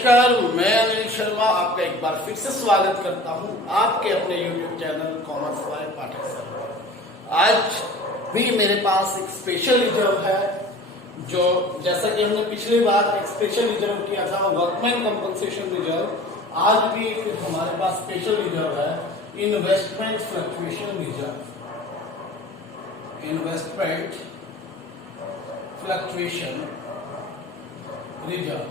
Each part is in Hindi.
नमस्कार, मैं अनिल शर्मा आपका एक बार फिर से स्वागत करता हूं आपके अपने YouTube चैनल कॉमर्स वाय पाठक सर पर। आज भी मेरे पास एक स्पेशल रिजर्व है, जो जैसा कि हमने पिछली बार एक स्पेशल रिजर्व किया था वर्कमैन कंपनसेशन रिजर्व, आज भी एक हमारे पास स्पेशल रिजर्व है investment fluctuation reserve. Investment fluctuation reserve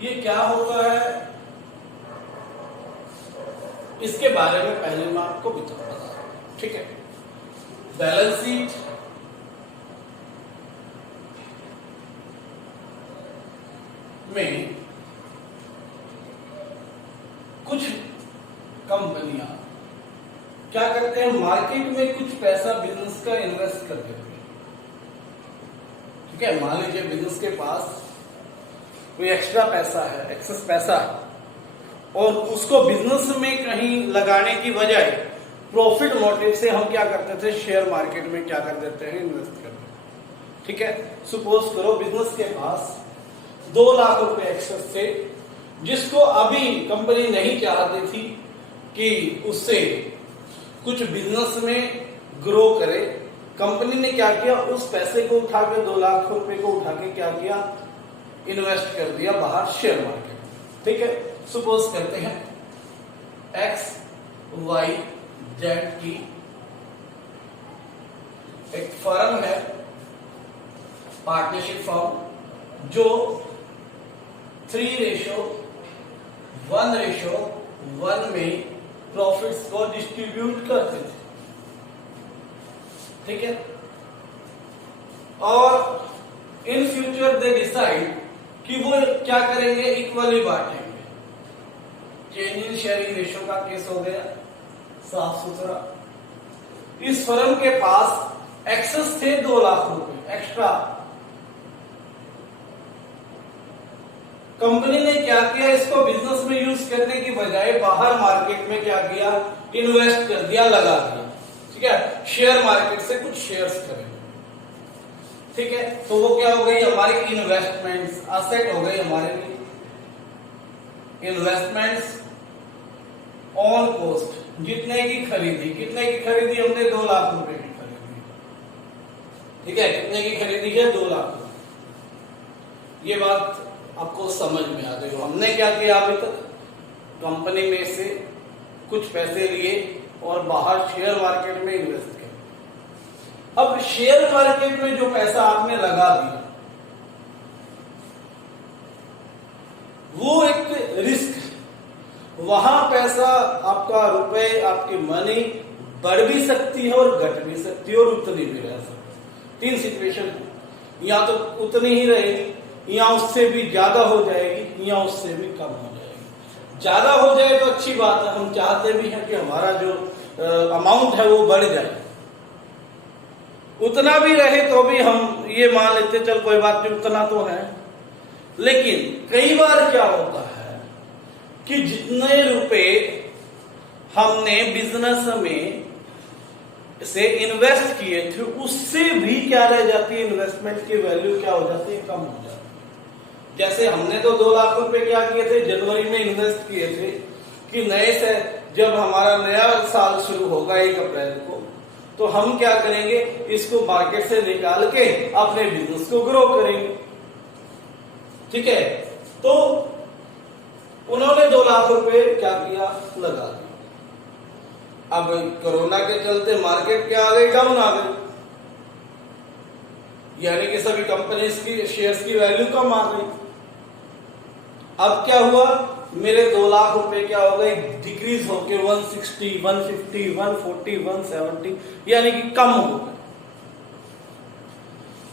ये क्या होता है, इसके बारे में पहले मैं आपको बताऊंगा। ठीक है, बैलेंस शीट में कुछ कंपनियां क्या करते हैं, मार्केट में कुछ पैसा बिजनेस का इन्वेस्ट कर देते हैं। ठीक है, मान लीजिए बिजनेस के पास कोई एक्स्ट्रा पैसा है, एक्सेस पैसा है, और उसको बिजनेस में कहीं लगाने की बजाय प्रॉफिट मोटिव से हम क्या करते थे, शेयर मार्केट में क्या कर देते हैं, इन्वेस्ट करते हैं। ठीक है, सपोज करो बिजनेस के पास 2 लाख रुपए एक्सेस थे, जिसको अभी कंपनी नहीं चाहती थी कि उससे कुछ बिजनेस में ग्रो करे। कंपनी ने क्या किया, उस पैसे को उठा के 2 लाख रुपए को उठा के क्या किया, इन्वेस्ट कर दिया बाहर शेयर मार्केट। ठीक है, सपोज करते हैं एक्स वाई जेड की एक फर्म है, पार्टनरशिप फर्म, जो 3:1:1 में प्रॉफिट्स को डिस्ट्रीब्यूट करते थे। ठीक है, और इन फ्यूचर दे डिसाइड कि वो क्या करेंगे, इक्वली बांटेंगे। चेंज इन शेयरिंग रेशियो का केस हो गया, साफ सुथरा। इस फर्म के पास एक्सेस थे 2 लाख रुपए एक्स्ट्रा। कंपनी ने क्या किया, इसको बिजनेस में यूज करने की बजाय बाहर मार्केट में क्या किया, इन्वेस्ट कर दिया, लगा दिया। ठीक है, शेयर मार्केट से कुछ शेयर्स करेंगे। ठीक है, तो वो क्या हो गई, हमारी इन्वेस्टमेंट्स असेट हो गई हमारे लिए। इन्वेस्टमेंट्स ऑन कॉस्ट, जितने की खरीदी, कितने की खरीदी हमने, 2 लाख रुपए की खरीदी। ठीक है, कितने की खरीदी है, 2 लाख रुपए। ये बात आपको समझ में आ गई। हमने क्या किया, अभी तक कंपनी में से कुछ पैसे लिए और बाहर शेयर मार्केट में इन्वेस्ट किया। अब शेयर मार्केट में जो पैसा आपने लगा दिया, वो एक रिस्क है। वहां पैसा आपका, रुपए, आपकी मनी बढ़ भी सकती है और घट भी सकती है और उतनी भी रह सकती है। 3 सिचुएशन है, या तो उतनी ही रहेगी, या उससे भी ज्यादा हो जाएगी, या उससे भी कम हो जाएगी। ज्यादा हो जाए तो अच्छी बात है, हम चाहते भी हैं कि हमारा जो अमाउंट है वो बढ़ जाए। उतना भी रहे तो भी हम ये मान लेते चल कोई बात नहीं, उतना तो है। लेकिन कई बार क्या होता है कि जितने रुपए हमने बिजनेस में से इन्वेस्ट किए थे, उससे भी क्या रह जाती है, इन्वेस्टमेंट की वैल्यू क्या हो जाती है, कम हो जाती है। जैसे हमने तो 2 लाख रुपए क्या किए थे, जनवरी में इन्वेस्ट किए थे कि नए से जब हमारा नया साल शुरू होगा 1 अप्रैल को, तो हम क्या करेंगे, इसको मार्केट से निकाल के अपने बिजनेस को ग्रो करेंगे। ठीक है, तो उन्होंने 2 लाख रुपए क्या किया, लगा दिया। अब कोरोना के चलते मार्केट क्या आ गई, डाउन आ गई, यानी कि सभी कंपनीज की शेयर्स की वैल्यू कम आ गई। अब क्या हुआ, मेरे 2 लाख रुपए क्या हो गए, डिक्रीज होके 160, 150, 140, 170 यानी कि कम हो गए।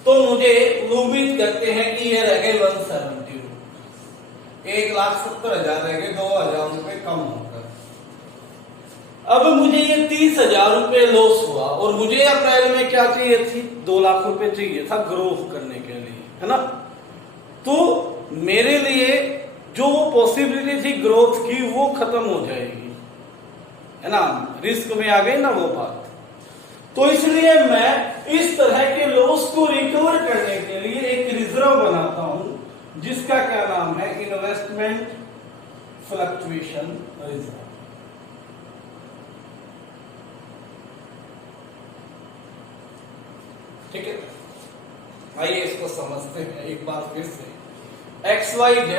तो मुझे उम्मीद करते हैं कि ये रह गए 170 रुपए, 1,70,000 रह गए, 2,000 रुपए कम हो गए। अब मुझे ये 30,000 रुपए लॉस हुआ, और मुझे अप्रैल में क्या चाहिए थी, 2 लाख रुपए चाहिए था ग्रो करने के लिए, है ना। तो मेरे लिए जो वो पॉसिबिलिटी थी ग्रोथ की, वो खत्म हो जाएगी, है ना, रिस्क में आ गई ना वो बात। तो इसलिए मैं इस तरह के लॉस को रिकवर करने के लिए एक रिजर्व बनाता हूं जिसका क्या नाम है, इन्वेस्टमेंट फ्लक्चुएशन रिजर्व। ठीक है, आइए इसको समझते हैं एक बार फिर से। XYZ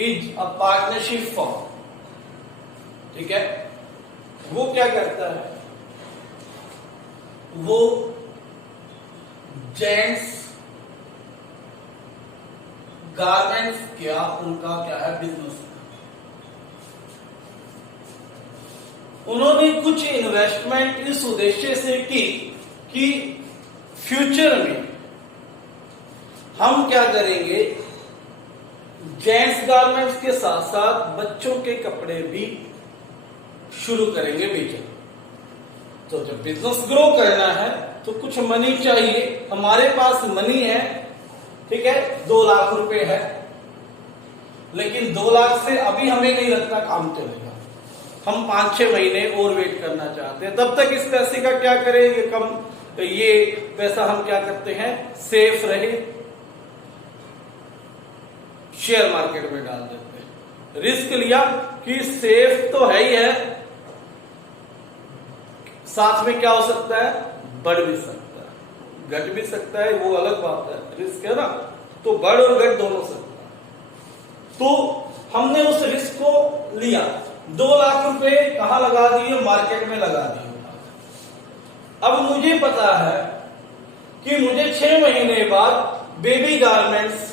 is a partnership firm, ठीक है। वो क्या करता है, वो जेंट्स गारमेंट्स क्या उनका क्या है बिजनेस। उन्होंने कुछ इन्वेस्टमेंट इस उद्देश्य से की कि फ्यूचर में हम क्या करेंगे, जेंट्स गारमेंट्स के साथ साथ बच्चों के कपड़े भी शुरू करेंगे बेचना। तो जब बिजनेस ग्रो करना है तो कुछ मनी चाहिए, हमारे पास मनी है, ठीक है, 2 लाख रुपए है, लेकिन 2 लाख से अभी हमें नहीं लगता काम चलेगा। हम 5-6 महीने और वेट करना चाहते हैं, तब तक इस पैसे का क्या करें, ये पैसा हम क्या करते हैं, सेफ रहे, शेयर मार्केट में डाल देते हैं। रिस्क लिया कि सेफ तो है ही है, साथ में क्या हो सकता है, बढ़ भी सकता है, घट भी सकता है, वो अलग बात है, रिस्क है ना, तो बढ़ और घट दोनों सकता है। तो हमने उस रिस्क को लिया, 2 लाख रुपए कहां लगा दिए, मार्केट में लगा दिए। अब मुझे पता है कि मुझे 6 महीने बाद बेबी गारमेंट्स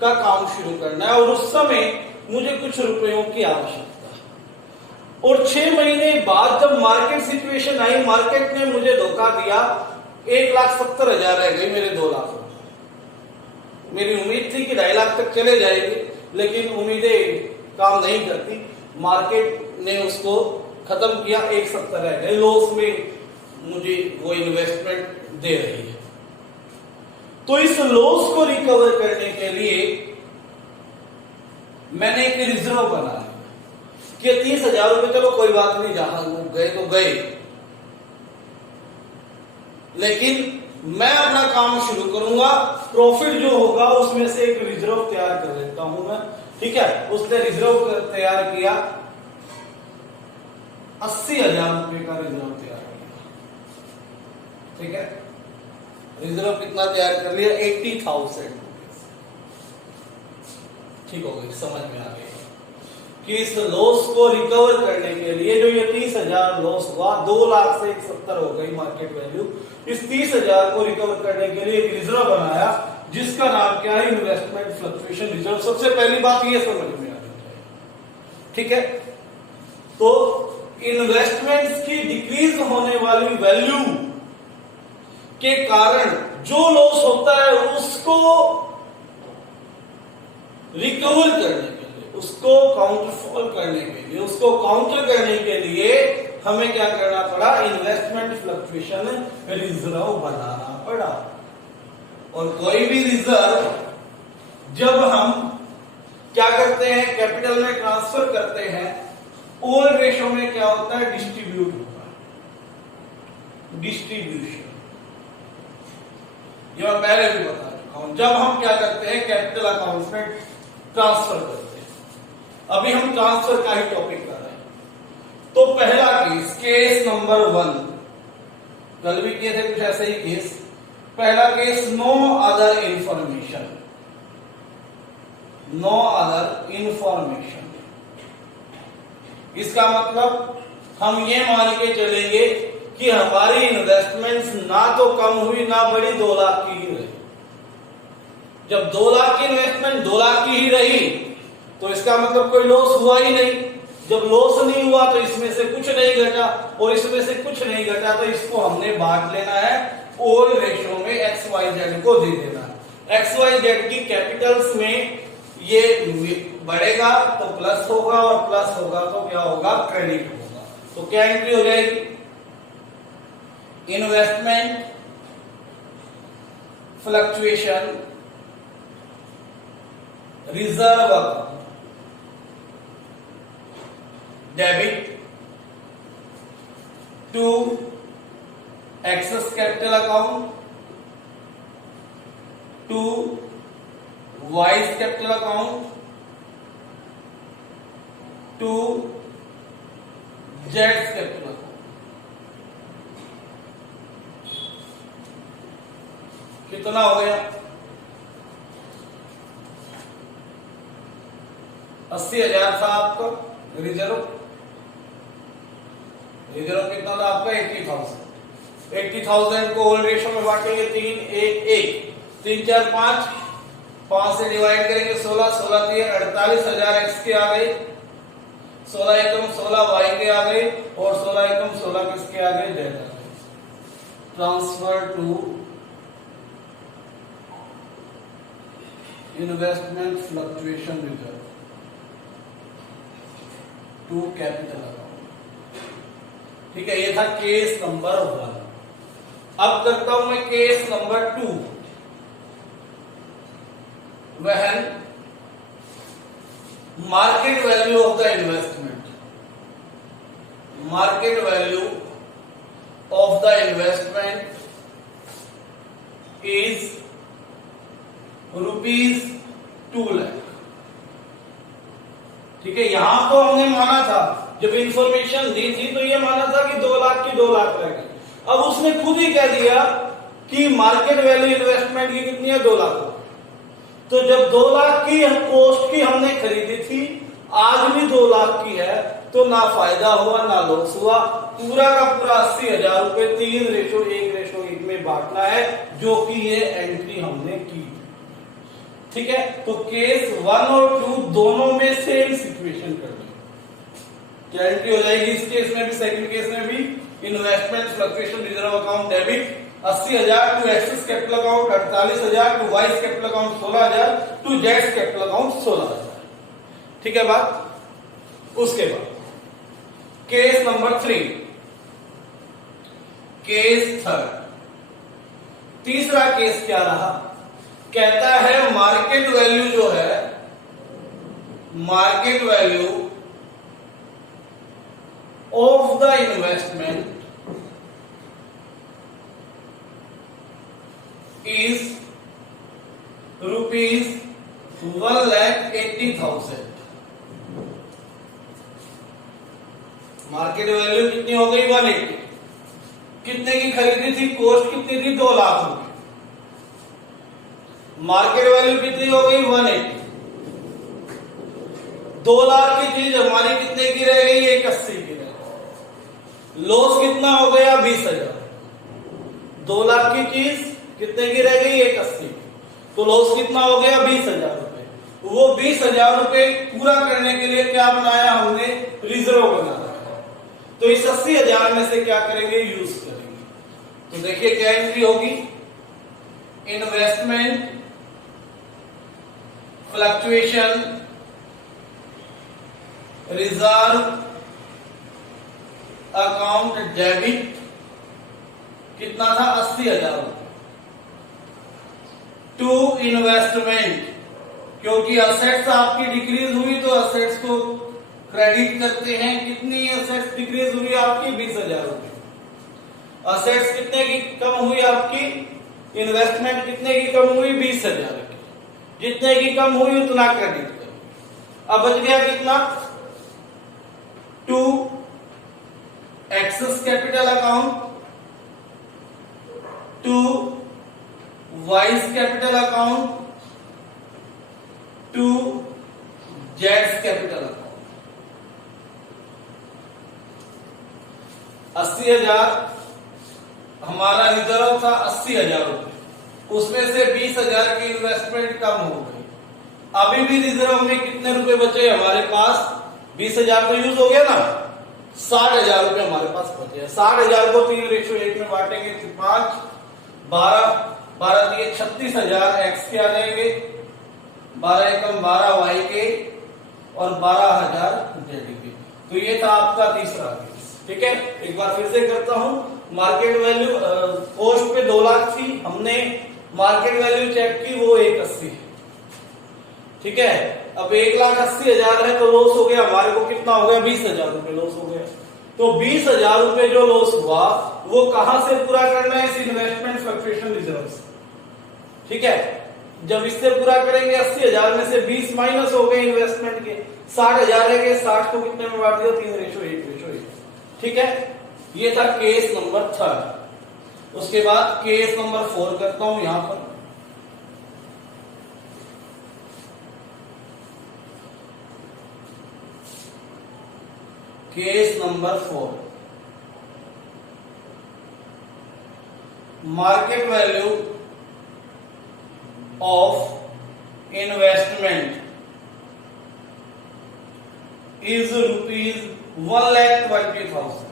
का काम शुरू करना है और उस समय मुझे कुछ रुपयों की आवश्यकता है। और 6 महीने बाद जब मार्केट सिचुएशन आई, मार्केट ने मुझे धोखा दिया, 1,70,000 रह गई मेरे 2 लाख रुपए। मेरी उम्मीद थी कि 2.5 लाख तक चले जाएंगे, लेकिन उम्मीदें काम नहीं करती, मार्केट ने उसको खत्म किया, 1,70 रह गए, लॉस में मुझे वो इन्वेस्टमेंट दे रही है। तो इस लॉस को रिकवर करने के लिए मैंने एक रिजर्व बना लिया कि 30,000 रुपए, चलो कोई बात नहीं, जहां गए तो गए, लेकिन मैं अपना काम शुरू करूंगा, प्रॉफिट जो होगा उसमें से एक रिजर्व तैयार कर लेता हूं मैं, ठीक है। उसने रिजर्व तैयार किया, 80,000 रुपए का रिजर्व तैयार किया, ठीक है। रिजर्व कितना तैयार कर लिया, 80,000, ठीक हो गई, समझ में आ गई कि इस लॉस को रिकवर करने के लिए जो ये 30,000 लॉस हुआ, 2 लाख से 1,70 हो गई मार्केट वैल्यू, इस 30,000 को रिकवर करने के लिए एक रिजर्व बनाया जिसका नाम क्या है, इन्वेस्टमेंट फ्लक्चुएशन रिजर्व। सबसे पहली बात ये समझ में आनी चाहिए, ठीक है। तो इन्वेस्टमेंट्स की डिक्रीज होने वाली वैल्यू के कारण जो लॉस होता है उसको रिकवर करने के लिए, उसको काउंटरफॉल करने के लिए, उसको काउंटर करने के लिए हमें क्या करना पड़ा, इन्वेस्टमेंट फ्लक्चुएशन रिजर्व बनाना पड़ा। और कोई भी रिजर्व जब हम क्या करते हैं, कैपिटल में ट्रांसफर करते हैं, ओवर रेशो में क्या होता है, डिस्ट्रीब्यूट होता है, डिस्ट्रीब्यूशन। ये मैं पहले भी बता चुका हूं। जब हम क्या करते हैं, कैपिटल अकाउंट में ट्रांसफर करते हैं, अभी हम ट्रांसफर का ही टॉपिक कर रहे हैं। तो पहला केस, केस नंबर 1, कल भी किए थे कुछ ऐसे ही केस। पहला case, no other information, no other information. इसका मतलब हम ये मान के चलेंगे कि हमारी इन्वेस्टमेंट्स ना तो कम हुई ना बढ़ी, 2 लाख की ही रही। जब 2 लाख की इन्वेस्टमेंट 2 लाख की ही रही तो इसका मतलब कोई लॉस हुआ ही नहीं। जब लॉस नहीं हुआ तो इसमें से कुछ नहीं घटा, और इसमें से कुछ नहीं घटा तो इसको हमने बांट लेना है, ओल रेशियो में XYZ को दे देना। XYZ की कैपिटल्स में ये बढ़ेगा तो प्लस होगा, और प्लस होगा तो क्या होगा, क्रेडिट होगा। तो क्या एंट्री हो जाएगी, investment fluctuation reserve debit to X's capital account, to Y's capital account, to जेड्स कैपिटल अकाउंट। कितना हो गया? 80,000 था आपका रिजर्व। रिजर्व कितना था आपका? 80,000। 80,000 को होल रेशो में बांटेंगे 3, 1, 1, 3, 4, 5, 5 से डिवाइड करेंगे 16, 16 3 48,000 एक्स के आ गए, 16 एकम 16 वाई के आ गए, और 16 एकम 16 किसके आ गए? जेड आ गए। Transfer to investment fluctuation reserve to capital account. ठीक है, ये था केस नंबर 1। अब करता हूं मैं case number 2। When market value of the investment, market value of the investment is ₹2 lakh. ठीक है, यहां तो हमने माना था, जब इंफॉर्मेशन दी थी तो ये माना था कि 2 लाख की 2 लाख रहेगी। अब उसने खुद ही कह दिया कि मार्केट वैल्यू इन्वेस्टमेंट की कितनी है? 2 लाख। तो जब 2 लाख की कॉस्ट की हमने खरीदी थी, आज भी 2 लाख की है, तो ना फायदा हुआ ना लॉस हुआ। पूरा का पूरा 80,000 रुपए 3:1:1 में बांटना है, जो कि ये एंट्री हमने की। ठीक है, तो केस 1 और 2 दोनों में सेम सिचुएशन कर दी। क्या एंट्री हो जाएगी इस केस में भी, सेकंड केस में भी? Investment fluctuation reserve account debit 80,000 to X's capital account 48,000 to Y's capital account 16,000 to जेड्स कैपिटल अकाउंट 16,000। ठीक है बात। उसके बाद केस नंबर 3, केस 3। तीसरा केस क्या रहा? कहता है मार्केट वैल्यू जो है, market value of the investment is ₹1,80,000। Market value कितनी हो गई? 180। कितने की खरीदी थी? कॉस्ट कितनी थी? 2 लाख रुपए। मार्केट वैल्यू कितनी हो गई? 180। 2 लाख की चीज हमारी कितने की रह गई? 180 की रह गई। लॉस कितना हो गया? 20,000। 2 लाख की चीज कितने की रह गई? 180 की। तो लॉस कितना हो गया? 20,000 रुपए। वो 20,000 रुपए पूरा करने के लिए क्या बनाया हमने? रिजर्व बना रखा। तो इस 80,000 में से क्या करेंगे? यूज करेंगे। तो देखिए क्या एंट्री होगी? Investment fluctuation reserve account debit कितना था? 80,000 रुपए टू इन्वेस्टमेंट, क्योंकि असेट्स आपकी डिक्रीज हुई तो असेट्स को क्रेडिट करते हैं। कितनी असेट्स डिक्रीज हुई आपकी? 20,000 रुपए। असेट्स कितने की कम हुई आपकी? इन्वेस्टमेंट कितने की कम हुई? 20,000 की। जितने की कम हुई उतना क्रेडिट करो। अब बच गया कितना? To X's capital account, to Y's capital account, to जेड्स कैपिटल अकाउंट। 80,000 हमारा रिजर्व था, 80,000 रुपए। उसमें से 20,000 की इन्वेस्टमेंट कम हो गई। अभी भी रिजर्व में कितने रुपए बचे हमारे पास? 20,000 तो यूज हो गया ना, 60,000 रुपए हमारे पास बचे हैं। 60,000 को 3:1 में बांटेंगे तो 5, 12 दिए 36,000 एक्स के आ जाएंगे, 12 एकम 12 वाई के, और 12,000 जेड के। तो ये था आपका तीसरा केस। ठीक है, एक बार फिर से करता हूं। मार्केट वैल्यू कॉस्ट पे 2 लाख थी, हमने मार्केट वैल्यू चेक की, वो 180 है। ठीक है, अब 1,80,000 है तो लॉस हो गया हमारे को। कितना हो गया? 20,000 रुपए लॉस हो गया। तो 20,000 रुपए जो लॉस हुआ वो कहां से पूरा करना है? इस इन्वेस्टमेंट फ्लक्चुएशन रिजर्व से। ठीक है, जब इससे पूरा करेंगे 80,000 में से 20 माइनस हो गए इन्वेस्टमेंट के, 60,000 रह गए। 60 को कितने में बांट दिया? 3:1:1। ठीक है, ये था केस नंबर 3। उसके बाद केस नंबर 4 करता हूं यहां पर। Case number 4, market value of investment is ₹1,20,000।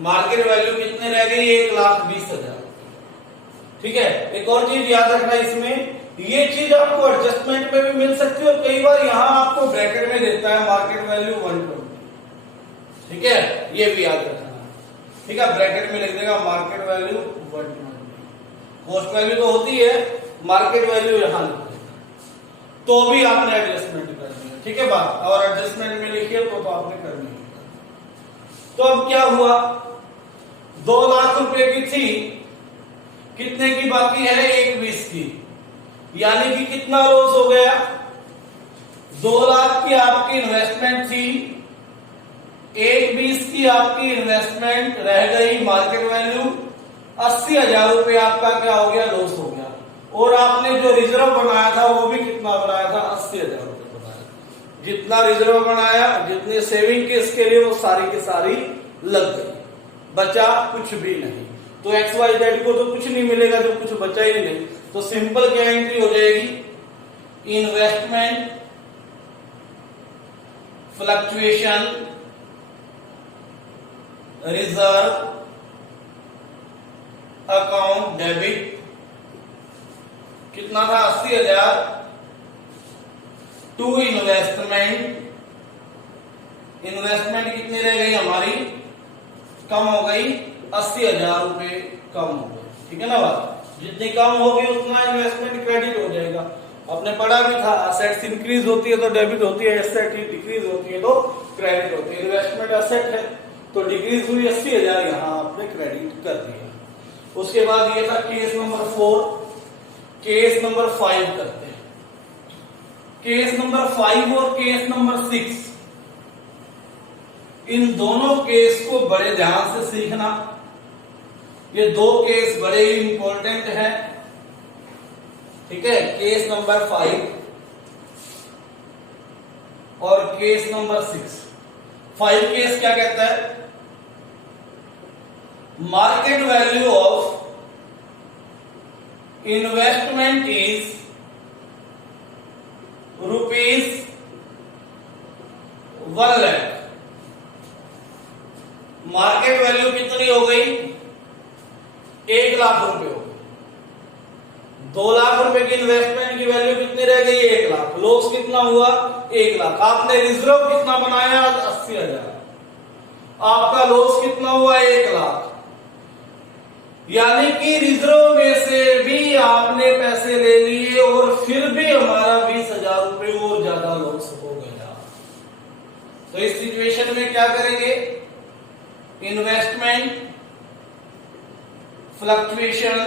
Market value कितने रह गई? 1,20,000। ठीक है, एक और चीज याद रखना इसमें, ये चीज आपको एडजस्टमेंट में भी मिल सकती है और कई बार यहां आपको ब्रैकेट में देता है मार्केट वैल्यू 120। ठीक है, ये भी याद रखना। ठीक है, ब्रैकेट में लिख देगा मार्केट वैल्यू 120। कॉस्ट वैल्यू तो होती है, मार्केट वैल्यू यहां लिख देगा, तो भी आपने एडजस्टमेंट करनी है। ठीक है बात, और एडजस्टमेंट में लिखिए तो आपने करनी है। तो अब क्या हुआ? 2 लाख रुपए की थी, कितने की बाकी है? 1,20 की, यानी कि कितना लॉस हो गया? 2 लाख की आपकी इन्वेस्टमेंट थी, 1,20 की आपकी इन्वेस्टमेंट रह गई, मार्केट वैल्यू 80,000 रुपए आपका क्या हो गया? लॉस हो गया। और आपने जो रिजर्व बनाया था वो भी कितना बनाया था? 80,000 रुपए बनाया। जितना रिजर्व बनाया, जितनी सेविंग की इसके लिए, वो सारी की सारी लग गई, बचा कुछ भी नहीं। तो XYZ को तो कुछ नहीं मिलेगा, जो कुछ बचा ही नहीं। तो सिंपल क्या एंट्री हो जाएगी? Investment fluctuation reserve account debit. कितना था? 80,000 टू इन्वेस्टमेंट। इन्वेस्टमेंट कितनी रह गई हमारी? कम हो गई, 80,000 रुपए कम हो गए। ठीक है ना बात? जितनी कम होगी उतना इन्वेस्टमेंट क्रेडिट हो जाएगा। आपने पढ़ा भी था, असेट्स इंक्रीज होती है तो डेबिट होती है, एसेट डिक्रीज होती है तो क्रेडिट होती है। इन्वेस्टमेंट असेट है तो डिक्रीज हुई 80,000, यहां आपने क्रेडिट कर दिया। उसके बाद ये था केस नंबर 4। केस नंबर 5 करते हैं। केस नंबर 5 और केस नंबर 6, इन दोनों केस को बड़े ध्यान से सीखना। ये 2 केस बड़े ही इंपॉर्टेंट हैं। ठीक है, केस नंबर 5 और केस नंबर 6। 5 केस क्या कहता है? Market value of investment is ₹1 lakh. Market value कितनी हो गई? 1 लाख रुपए हो गई। 2 लाख रुपए की इन्वेस्टमेंट की वैल्यू कितनी रह गई? 1 लाख। लॉस कितना हुआ? 1 लाख। आपने रिजर्व कितना बनाया? 80,000। आपका लॉस कितना हुआ? 1 लाख। यानी कि रिजर्व में से भी आपने पैसे ले लिए और फिर भी हमारा 20,000 रुपए और ज्यादा लॉस हो गया। तो इस सिचुएशन में क्या करेंगे? इन्वेस्टमेंट फ्लक्चुएशन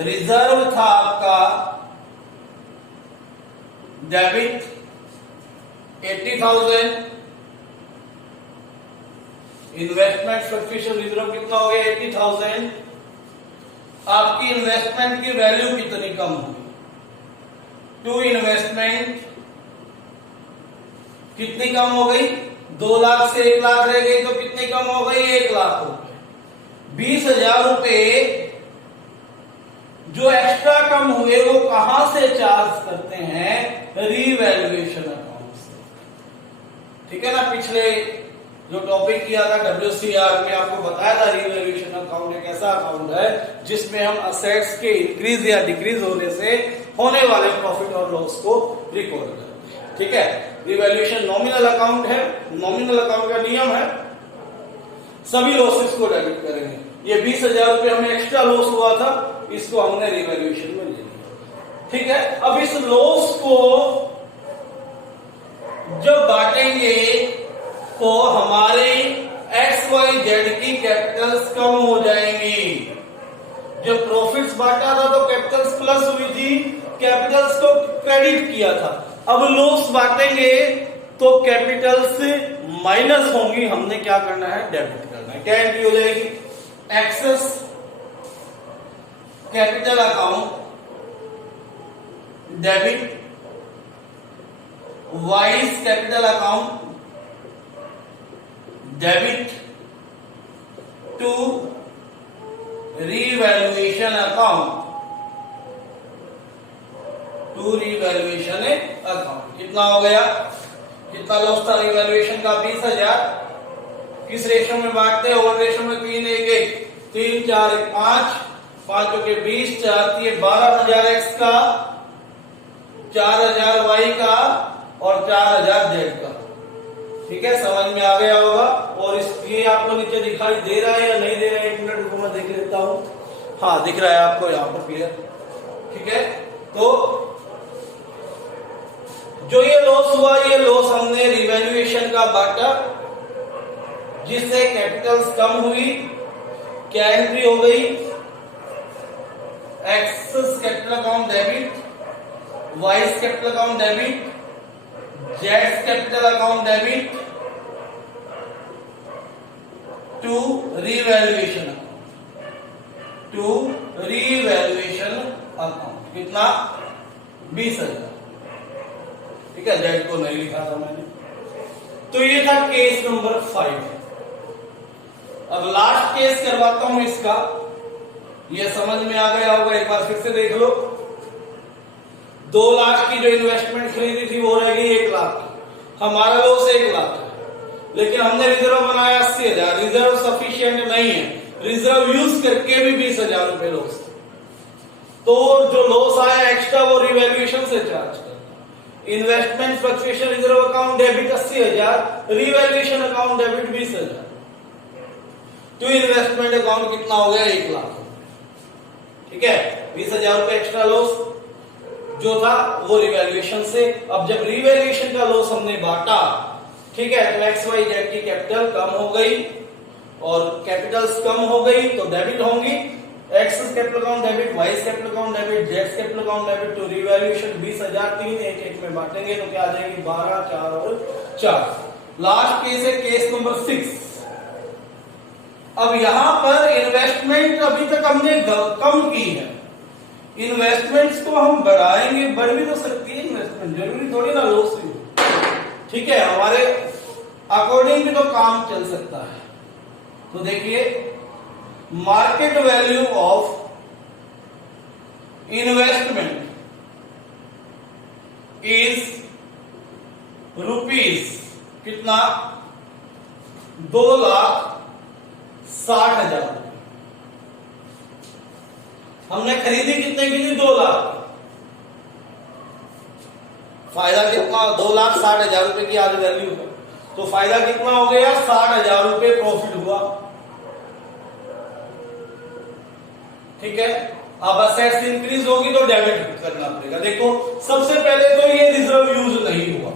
रिजर्व था आपका डेबिट 80,000। इन्वेस्टमेंट फ्लक्चुएशन रिजर्व कितना हो गया? 80,000। आपकी इन्वेस्टमेंट की वैल्यू कितनी कम हुई? टू इन्वेस्टमेंट कितनी कम हो गई? 2 लाख से 1 लाख रह गई तो कितनी कम हो गई? 1 लाख हो गई। 20,000 रुपए जो एक्स्ट्रा कम हुए वो कहां से चार्ज करते हैं? रीवैल्यूएशन अकाउंट से। ठीक है ना? पिछले जो टॉपिक किया था WCR में आपको बताया था रीवैल्यूएशन अकाउंट एक ऐसा अकाउंट है जिसमें हम असेट्स के इंक्रीज या डिक्रीज होने से होने वाले प्रॉफिट और लॉस को रिकॉर्ड करते हैं। ठीक है, रीवैल्यूएशन नॉमिनल अकाउंट है। नॉमिनल अकाउंट का नियम है सभी लॉसेस को डेबिट करेंगे। ये 20,000 रुपए हमें एक्स्ट्रा लॉस हुआ था, इसको हमने रीवैल्यूएशन में ले लिया। ठीक है, अब इस लॉस को जब बांटेंगे तो हमारे एक्स वाई जेड की कैपिटल्स कम हो जाएंगी। जब प्रॉफिट्स बांटा था तो कैपिटल्स प्लस हुई थी, कैपिटल्स को क्रेडिट किया था। अब लॉस बांटेंगे तो कैपिटल्स माइनस होंगी, हमने क्या करना है, डेबिट करना है। क्या एंट्री हो जाएगी, X's capital account debit, Y's capital account debit to revaluation account, to revaluation account. कितना हो गया, कितना लॉस था रीवैल्यूएशन का, 20,000। किस रेशो में बांटते हैं, ओवर रेशो में 3-1-1, 3 4 1 5, 5 के 20, 4 ये 12,000 एक्स का, 4,000 वाई का और 4,000 जेड का। ठीक है, समझ में आ गया होगा। और ये आपको नीचे दिखाई दे रहा है या नहीं दे रहा है, 1 मिनट रुको मैं देख लेता हूं। हाँ दिख रहा है आपको यहाँ पर क्लियर। ठीक है, तो जो ये लॉस हुआ, ये लॉस हमने रिवैल्यूएशन का बांटा, जिससे कैपिटल्स कम हुई। क्या एंट्री हो गई, X's capital account debit, Y's capital account debit, जेड्स capital account debit to revaluation account, to revaluation account. कितना, 20,000। ठीक है, जेड को नहीं लिखा था मैंने। तो ये था केस नंबर 5। अब लास्ट केस करवाता हूं इसका, ये समझ में आ गया होगा, एक बार फिर से देख लो। 2 लाख की जो इन्वेस्टमेंट खरीदी थी वो रह गई 1 लाख की, हमारा लॉस 1 लाख है, लेकिन हमने रिजर्व बनाया 80,000। रिजर्व सफिशिएंट नहीं है, रिजर्व यूज करके भी 20,000 रुपए लॉस। तो जो लॉस आया एक्स्ट्रा वो रिवैल्यूएशन से चार्ज करना। Investment fluctuation reserve account debit 80,000, revaluation account debit 20,000। तो इन्वेस्टमेंट अकाउंट कितना हो गया, 1 लाख। ठीक है, 20,000 रुपए एक्स्ट्रा लॉस जो था वो रिवैल्यूएशन से। अब जब रिवैल्यूएशन का लॉस हमने बांटा, ठीक है, तो एक्स वाई जेड की कैपिटल कम हो गई और कैपिटल्स कम हो गई तो डेबिट होंगी। X's capital account debit, Y's capital account debit, जेड्स capital account debit to revaluation 20,000, 3-1-1 में बांटेंगे तो क्या आ जाएगी, 12, 4 और 4। लास्ट केस है केस नंबर 6। अब यहां पर इन्वेस्टमेंट अभी तक हमने कम की है, इन्वेस्टमेंट्स को हम बढ़ाएंगे, बढ़ भी तो सकती है इन्वेस्टमेंट, जरूरी थोड़ी ना लॉस ही। ठीक है, हमारे अकॉर्डिंग भी तो काम चल सकता है। तो देखिए, market value of investment is rupees कितना, 2,60,000। हमने खरीदी कितने की थी, 2 लाख। फायदा कितना, 2,60,000 रुपए की आज वैल्यू है, तो फायदा कितना हो गया, 60,000 रुपए प्रॉफिट हुआ। ठीक है, अब असेट्स इंक्रीज होगी तो डेबिट करना पड़ेगा। देखो सबसे पहले तो ये रिजर्व यूज नहीं हुआ,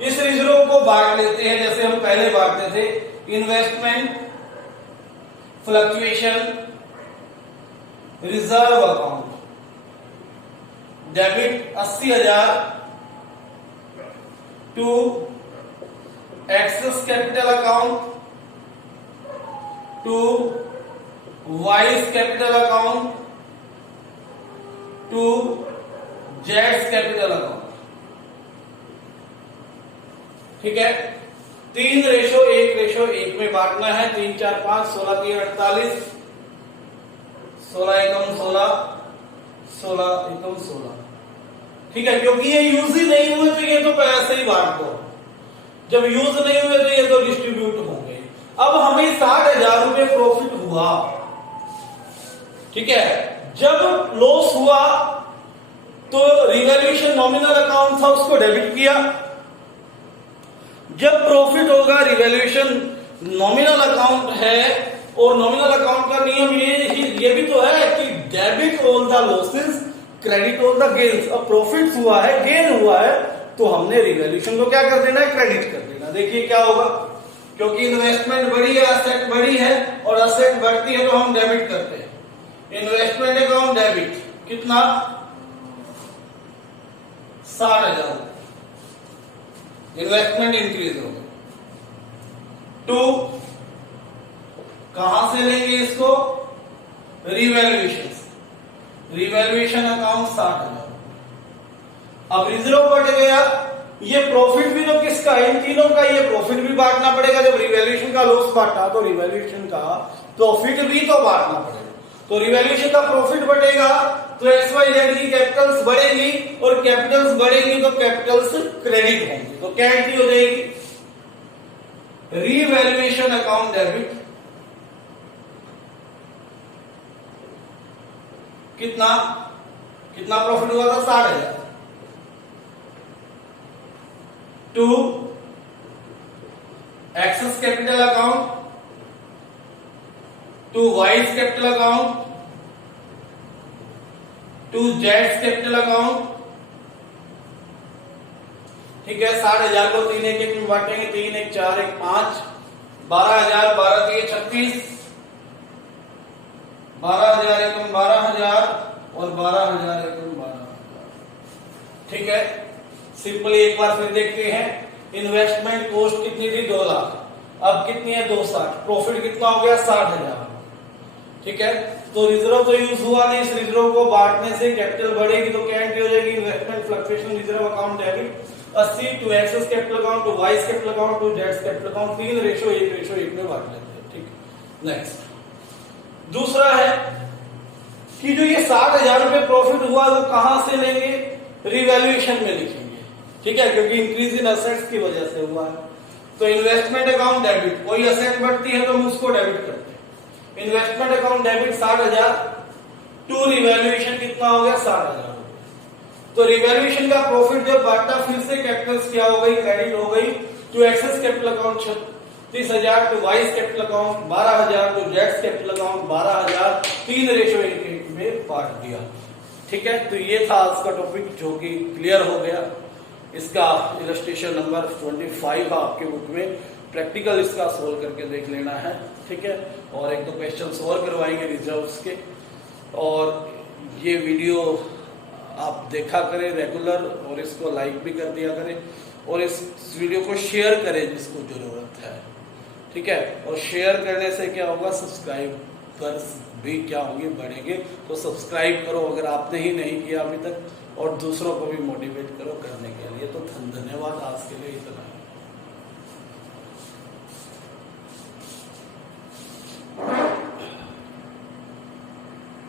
इस रिजर्व को बांट लेते हैं जैसे हम पहले बांटते थे। Investment fluctuation reserve account debit 80,000 to X's capital account to Y's capital account to जेड्स कैपिटल अकाउंट। ठीक है, 3:1:1 में बांटना है। 3 4 5 16 3 48, 16 एकम 16, 16 एकम 16। ठीक है, क्योंकि ये यूज ही नहीं हुए तो ये तो ऐसे ही बांट दो, जब यूज नहीं हुए तो ये तो डिस्ट्रीब्यूट होंगे। अब हमें 60,000 रुपए प्रॉफिट हुआ। ठीक है, जब लॉस हुआ तो रिवैल्यूएशन नॉमिनल अकाउंट था उसको डेबिट किया, जब प्रॉफिट होगा रिवैल्यूएशन नॉमिनल अकाउंट है, और नॉमिनल अकाउंट का नियम ये भी तो है कि debit all the losses credit all the gains. अब प्रॉफिट हुआ है, गेन हुआ है, तो हमने रिवैल्यूएशन को क्या कर देना है, क्रेडिट कर देना। देखिए क्या होगा, क्योंकि इन्वेस्टमेंट बढ़ी है, असेट बढ़ी है, और असेट बढ़ती है तो हम डेबिट करते हैं। इन्वेस्टमेंट अकाउंट डेबिट कितना, 60,000। इन्वेस्टमेंट इंक्रीज हो गई। 2 कहां से लेंगे इसको, रिवैल्यूएशन से। Revaluation account 60,000। अब रिजर्व बढ़ गया, ये प्रॉफिट भी तो किसका, इन तीनों का, ये प्रॉफिट भी बांटना पड़ेगा। जब रिवैल्यूएशन का लॉस बांटा तो रिवैल्यूएशन का प्रॉफिट भी तो बांटना पड़ेगा। तो रिवैल्यूएशन का प्रॉफिट बढ़ेगा तो XYZ की कैपिटल्स बढ़ेगी, और कैपिटल्स बढ़ेगी तो कैपिटल्स क्रेडिट होंगी, तो क्या एंट्री हो जाएगी, रिवैल्यूएशन अकाउंट डेबिट। कितना कितना प्रॉफिट हुआ था, 60,000। 2 X's capital account, 2 Y's capital account, 2 जेड्स कैपिटल अकाउंट। ठीक है, 60,000 को 3 1 1 में बांटेंगे, 3 1 4 1 5, 12,000, 12 3 36, 12,000 एकम 12,000, और 12,000 एकम 12,000। ठीक है, सिंपली एक बार फिर देखते हैं। इन्वेस्टमेंट कॉस्ट कितनी थी, 2 लाख, अब कितनी है, 260। प्रॉफिट कितना हो गया, 60,000। ठीक है, तो रिजर्व तो यूज हुआ नहीं, इस रिजर्व को बांटने से कैपिटल बढ़ेगी तो क्या एंट्री हो जाएगी, investment fluctuation reserve account debit 80, 2 X's capital account, 2 Y's capital account, 2 जेड्स कैपिटल अकाउंट, 3 रेशो 1 में बांट लेते हैं। ठीक, नेक्स्ट दूसरा है कि जो ये 60,000 रुपए प्रॉफिट हुआ वो कहां से लेंगे, रिवैल्यूएशन में लिखेंगे। ठीक है, क्योंकि इंक्रीज इन असेट्स की वजह से हुआ है। तो इन्वेस्टमेंट अकाउंट डेबिट, कोई असेट बढ़ती है तो हम उसको डेबिट करते हैं। इन्वेस्टमेंट अकाउंट डेबिट 60,000, 2 रिवैल्यूएशन कितना हो गया, 60,000। तो रिवैल्यूएशन का प्रॉफिट जब बांटा फिर से कैपिटल्स क्या हो गई, क्रेडिट हो गई। 2 X's capital account 36,000, 2 Y's capital account 12,000, 2 जेड्स कैपिटल अकाउंट 12,000, 3 रेशो 1 में बांट दिया। ठीक है, तो ये था आज का टॉपिक जो कि क्लियर हो गया। इसका इलस्ट्रेशन नंबर 25 है आपके बुक में, प्रैक्टिकल इसका सोल्व करके देख लेना है। ठीक है, और 1-2 क्वेश्चन और करवाएंगे रिजर्व्स के। और ये वीडियो आप देखा करें रेगुलर, और इसको लाइक भी कर दिया करें, और इस वीडियो को शेयर करें जिसको जरूरत है। ठीक है, और शेयर करने से क्या होगा, सब्सक्राइबर्स भी क्या होंगे, बढ़ेंगे। तो सब्सक्राइब करो अगर आपने ही नहीं किया अभी तक, और दूसरों को भी मोटिवेट करो करने के लिए। तो धन्यवाद, आज के लिए इतना ही।